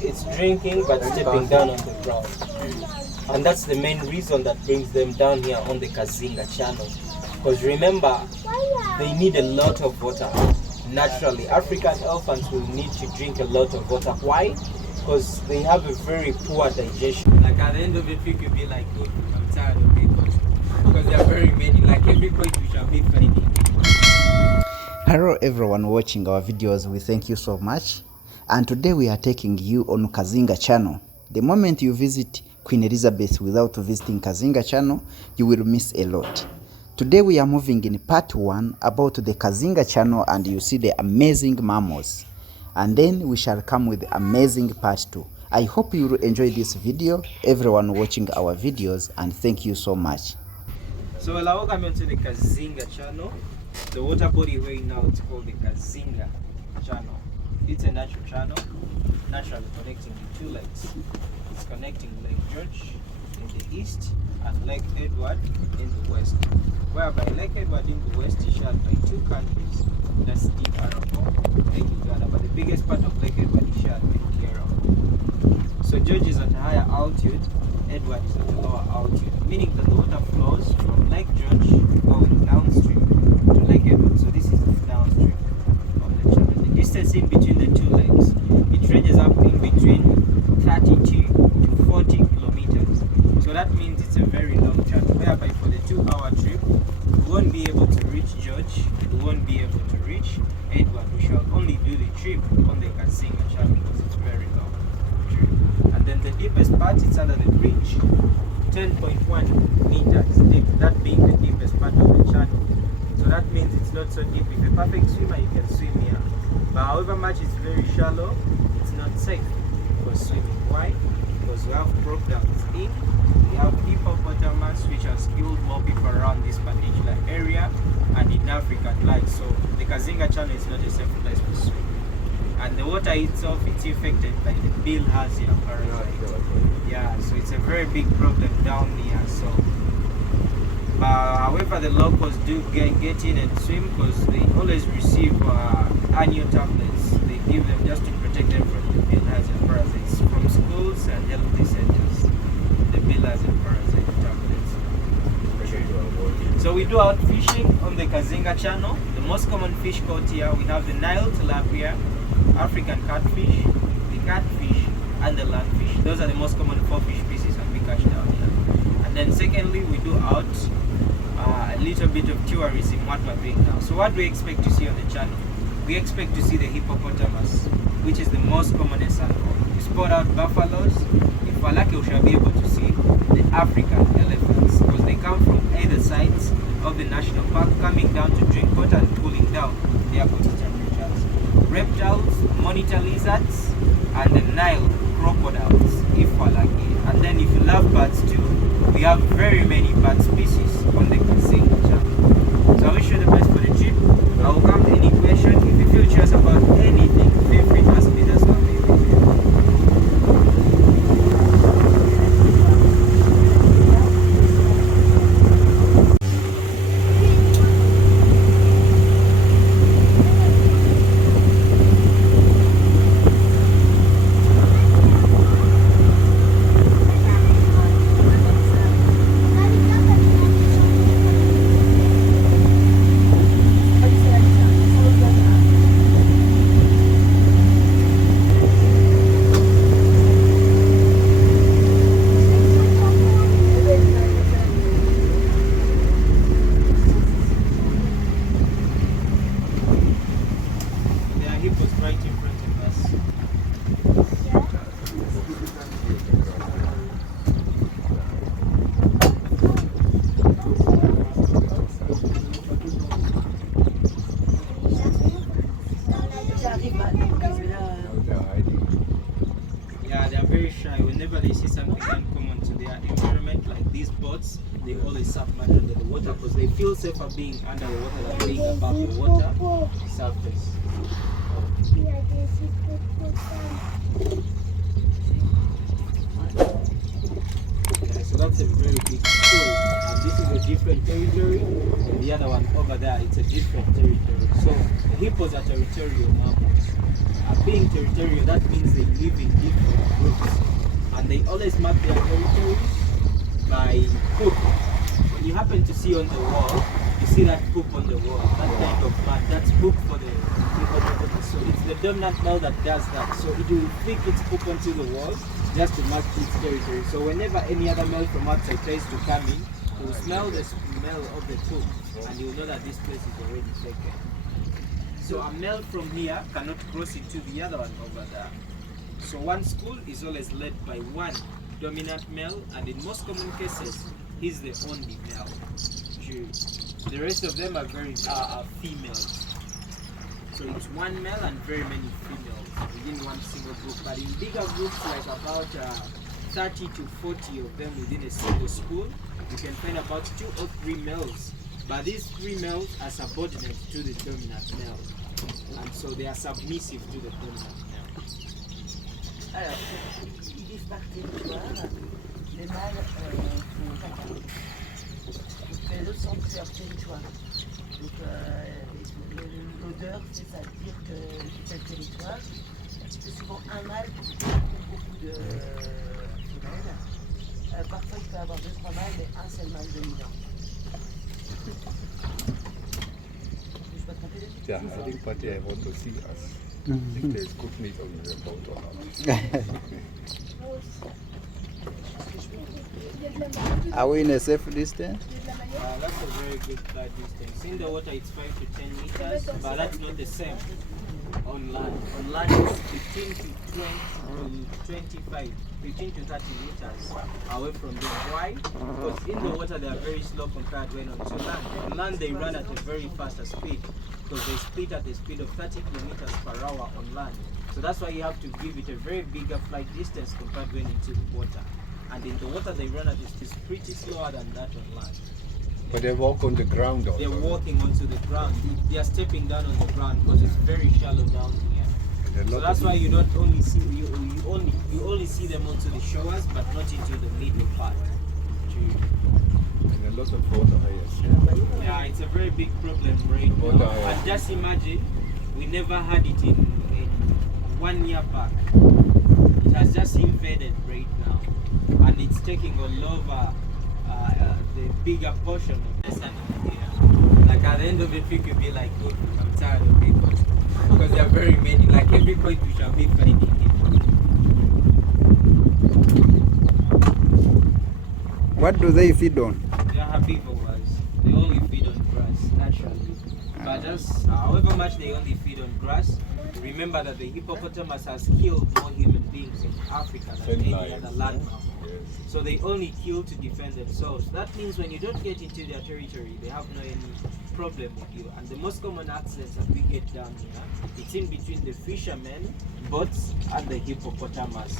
it's drinking but stepping down on the ground. And that's the main reason that brings them down here on the Kazinga Channel. Because remember, they need a lot of water. Naturally, African elephants will need to drink a lot of water. Why? Because they have a very poor digestion. Like at the end of it, you could be like, oh, I'm tired of people. Because there are very many. Like every point we shall be finding. Hello everyone watching our videos, we thank you so much. And today we are taking you on Kazinga Channel. The moment you visit Queen Elizabeth without visiting Kazinga Channel, you will miss a lot. Today we are moving in part 1 about the Kazinga Channel, and you see the amazing mammals. And then we shall come with the amazing part 2. I hope you will enjoy this video, everyone watching our videos, and thank you so much. So welcome to the Kazinga Channel. The water body right now, it's called the Kazinga Channel. It's a natural channel, naturally connecting the two lakes. It's connecting Lake George in the east and Lake Edward in the west. Whereby Lake Edward in the west is shared by two countries. That's DR Lake Uganda, but the biggest part of Lake Edward is shared by DR. So George is at a higher altitude, Edward is at a lower altitude, meaning that the water flows from Lake George going downstream to Lake Edward. So this is the downstream of the channel. The distance in between the two lakes, it ranges up in between 32 to 40 kilometers. So that means it's a very long channel, whereby for the 2-hour trip, we won't be able to reach George, we won't be able to reach Edward. We shall only do the trip on the Kazinga Channel because it's very long trip. And then the deepest part, it's under the bridge, 10.1 meters deep, that being the deepest part of the channel. So that means it's not so deep. If a perfect swimmer, you can swim here. But however much it's very shallow, it's not safe for swimming. Why? Because we have crocodiles in, we have hippopotamus, which has killed more people around this particular area and in Africa at large. So the Kazinga Channel is not a safe place to swim. And the water itself, it's affected by the bilharzia parasite. Yeah, so it's a very big problem down here. So, however, the locals do get in and swim because they always receive annual tablets. They give them just to protect them from the bilharzia parasites from schools and healthy centers. The bilharzia parasite tablets. So we do out fishing on the Kazinga Channel. The most common fish caught here, we have the Nile tilapia, African catfish, the catfish, and the landfish. Those are the most common 4 fish species that we catch down here. And then secondly, we do out a little bit of tourism, what we're doing now. So what do we expect to see on the channel? We expect to see the hippopotamus, which is the most commonest animal. We spot out buffaloes. If we're lucky, we shall be able to see the African elephants, because they come from either sides of the national park, coming down to drink water and cooling down their body temperatures. Reptiles, monitor lizards, and the Nile crocodiles, if we're lucky. And then if you love birds too, we have very many bird species on the Kazinga Channel. So I wish you the best for the trip. I will come to any question. If you feel curious about anything, feel free to ask me. That's what I'm here. Hippos right in front of us. Yeah, they are very shy. Whenever they see something uncommon to their environment, like these boats, they always submerge under the water because they feel safer being under the water than being above the water surface. Okay, so that's a very big pool, and this is a different territory, and the other one over there, it's a different territory. So the hippos are territorial mammals. Being territorial, that means they live in different they always map their territories by poop. When you happen to see on the wall, you see that poop on the wall, that kind of map, that's poop for the hippopotamus. So it's the dominant male that does that. So it will flick its poop onto the wall just to mark its territory. So whenever any other male from outside tries to come in, he will smell the smell of the poop and you will know that this place is already taken. So a male from here cannot cross into the other one over there. So one school is always led by one dominant male, and in most common cases, he's the only male. The rest of them are females. So it's one male and very many females within one single group. But in bigger groups, like about 30 to 40 of them within a single school, you can find about 2 or 3 males. But these 3 males are subordinate to the dominant male. And so they are submissive to the dominant male. Alors, ils vivent par territoire. Les mâles font caca. Donc les autres sentent leur territoire. Donc l'odeur, c'est ça dire que c'est le territoire. C'est souvent un mâle pour beaucoup de femelles. Parfois il peut y avoir 2-3 mâles, mais un seul mâle dominant. Yeah, I think Patty, I want to see us. If there's good meat on the boat or not. Are we in a safe distance? That's a very good flight distance. In the water it's 5 to 10 meters, but that's not the same on land. On land it's 15 to 25, 15 to 30 meters away from them. Why? Because in the water they are very slow compared when onto land. On land they run at a very faster speed, because they split at a speed of 30 kilometers per hour on land. So that's why you have to give it a very bigger flight distance compared when into the water. And in the water they run at a speed pretty slower than that on land. But they walk on the ground also. They're walking onto the ground. They are stepping down on the ground because it's very shallow down here. So that's why you don't only see you only see them onto the shores, but not into the middle part. And a lot of water here. Yeah, it's a very big problem right now. And just imagine, we never had it in 1 year back. It has just invaded right now, and it's taking all over the bigger portion of this animal here. Like at the end of it, we could be like, look, I'm tired of people, because there are very many. Like every point we shall be fighting people. What do they feed on? They are herbivores. They only feed on grass naturally. But just however much they only feed on grass, remember that the hippopotamus has killed more human beings in Africa than any other land mammal. So they only kill to defend themselves. That means when you don't get into their territory, they have no any problem with you. And the most common accidents that we get down here, it's in between the fishermen, boats, and the hippopotamus.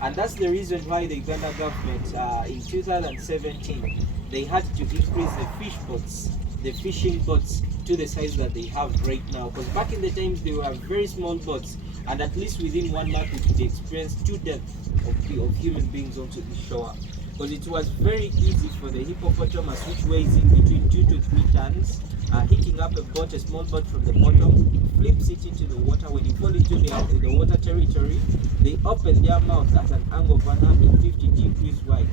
And that's the reason why the Uganda government, in 2017, they had to increase the fish boats, the fishing boats, to the size that they have right now. Because back in the times, they were very small boats, and at least within 1 month, we could experience 2 deaths of human beings onto the shore. Because it was very easy for the hippopotamus, which weighs in between 2 to 3 tons, hitting up a boat, a small boat from the bottom, flips it into the water. When you fall into the water territory, they open their mouth at an angle of 150 degrees wide,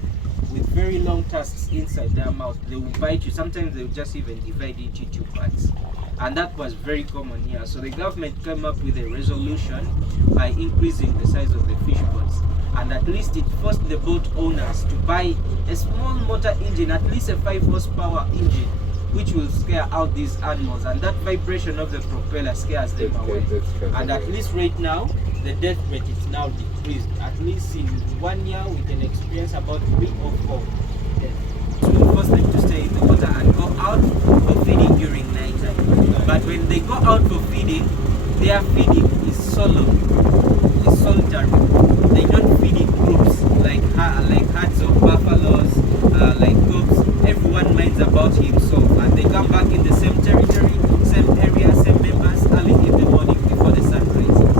with very long tusks inside their mouth. They will bite you. Sometimes they will just even divide into 2 parts. And that was very common here. So the government came up with a resolution by increasing the size of the fish boats. And at least it forced the boat owners to buy a small motor engine, at least a 5 horsepower engine, which will scare out these animals. And that vibration of the propeller scares them away. And at least right now, the death rate is now decreased. At least in 1 year, we can experience about 3 or 4 deaths. So we force them to stay in the water and go out for feeding during night time. But when they go out for feeding, their feeding is solo, is solitary. They don't feed in groups like herds of buffaloes, like goats. Everyone minds about himself, and they come back in the same territory, same area, same members early in the morning before the sun rises.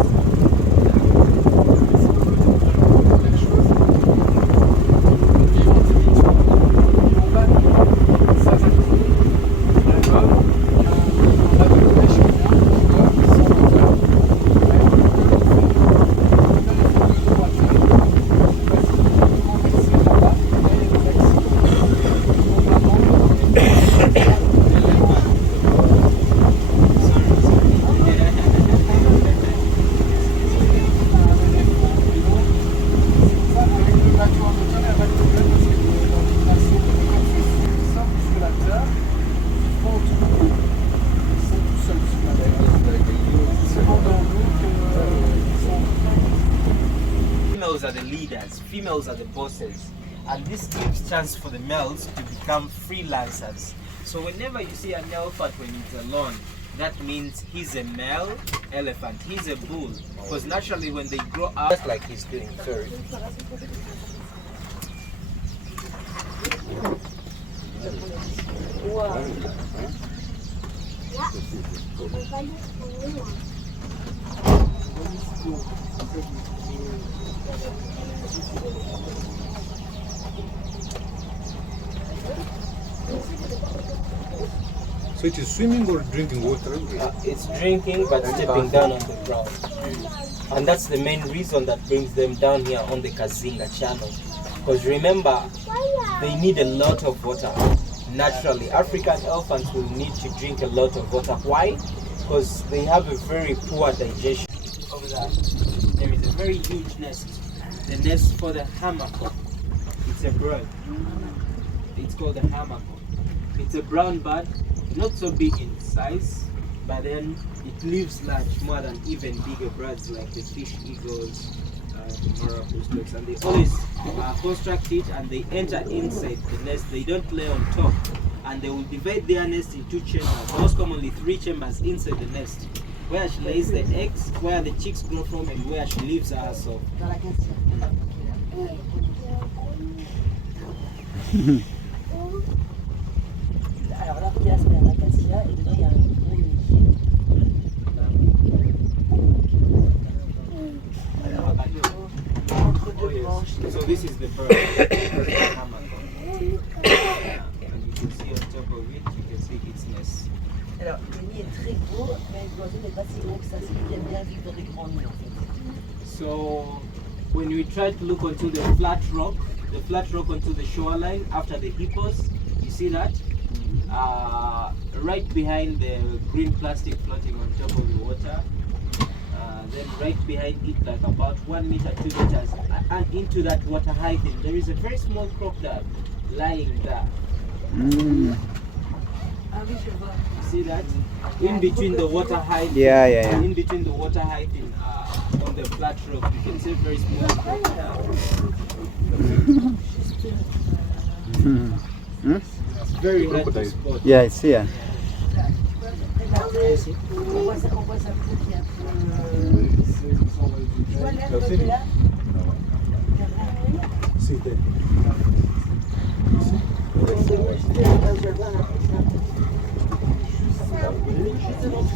females are the leaders, females are the bosses, and this gives chance for the males to become freelancers. So whenever you see an elephant when it's alone, that means he's a male elephant, he's a bull, because naturally when they grow up, just like he's doing, sorry. So it is swimming or drinking water? It's drinking but stepping down on the ground. And that's the main reason that brings them down here on the Kazinga Channel. Because remember, they need a lot of water. Naturally, African elephants will need to drink a lot of water. Why? Because they have a very poor digestion. Over there, there is a very huge nest. The nest for the hammercock. It's a bird. It's called the hammercock. It's a brown bird, not so big in size, but then it lives large, more than even bigger birds like the fish eagles, maracus, and they always construct it and they enter inside the nest. They don't lay on top, and they will divide their nest in 2 chambers, most commonly 3 chambers inside the nest, where she lays the eggs, where the chicks grow from, and where she lives herself. Alors là, il y a la acacia et dedans il y a un gros métier. Entre 2 branches. So this is the bird. And you can see on top of it, you can see its nest. Alors, le nid est très gros, mais l'oiseau n'est pas si gros que ça. C'est qu'il aime bien vivre dans des grands nids en fait. So when we try to look onto the flat rock onto the shoreline after the hippos, you see that? Right behind the green plastic floating on top of the water, then right behind it, like about 1 meter, 2 meters, and into that water height, there is a very small crocodile lying there. Ah oui, je vois. You see that? In between the water height, Yeah. in between the water height on the flat rock, you can see a very small crocodile. Very hard to spot. Yeah, it's here. Regardez, on voit sa peau qui est un peu... Tu vois l'herbe qui est là? See there.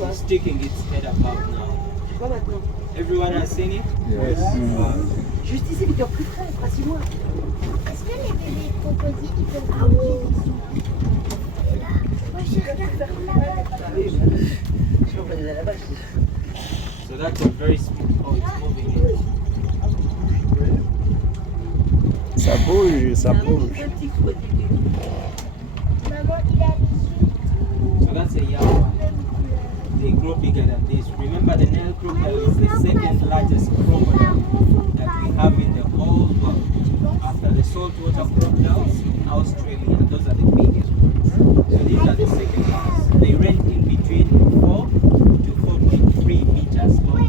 It's sticking its head above now. Tu vois maintenant? Everyone has seen it? Yes. Juste ici, mais en plus près, pas si loin. Est-ce que les bébés crocodiles ils peuvent grandir ici? Moi j'ai regardé là-bas. Je vois aller là-bas. So that's a very small. Oh, it's moving in. Ça bouge, ça Un bouge. petit crocodile. Maman, il a les So that's a young one. They grow bigger than this. Remember, the Nile crocodile is the second largest crocodile that we have in the whole world. After the saltwater crocodiles in Australia, those are the biggest ones. So these are the second ones. They range in between 4 to 4.3 meters long,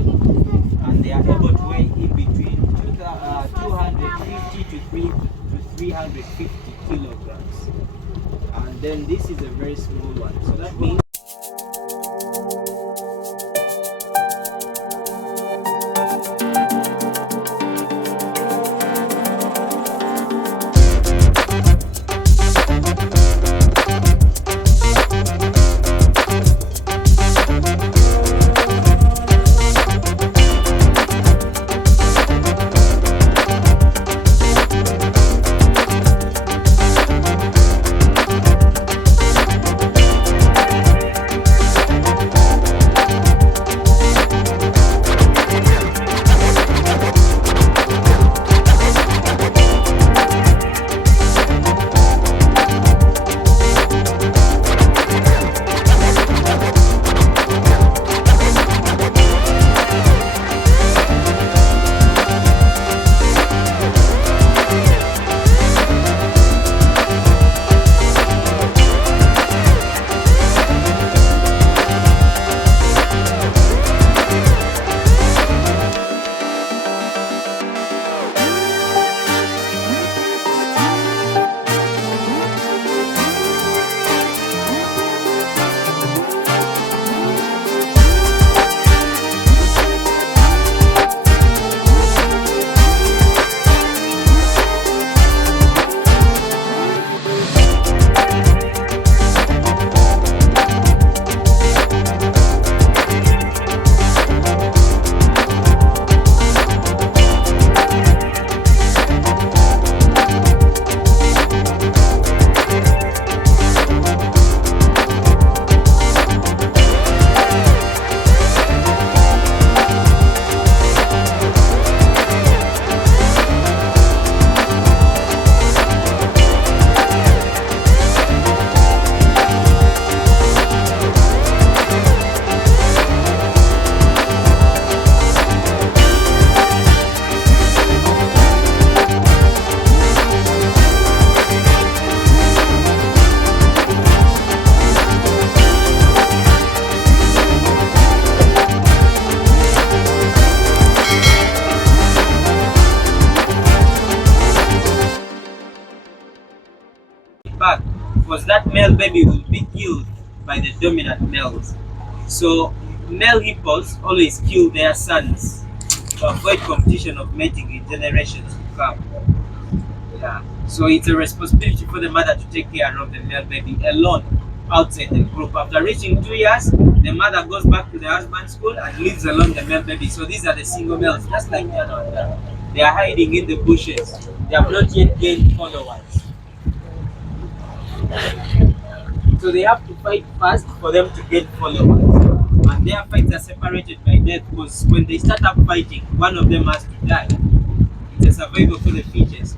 and they are able to weigh in between 250 to 350 kilograms. And then this is a very small one. So that means back, because that male baby will be killed by the dominant males. So male hippos always kill their sons to avoid competition of mating in generations to come. Yeah. So it's a responsibility for the mother to take care of the male baby alone outside the group. After reaching 2 years, the mother goes back to the husband's school and leaves alone the male baby. So these are the single males, just like the other one. They are hiding in the bushes. They have not yet gained followers. So they have to fight fast for them to get followers. And their fights are separated by death, because when they start up fighting, one of them has to die. It's a survival for the fittest.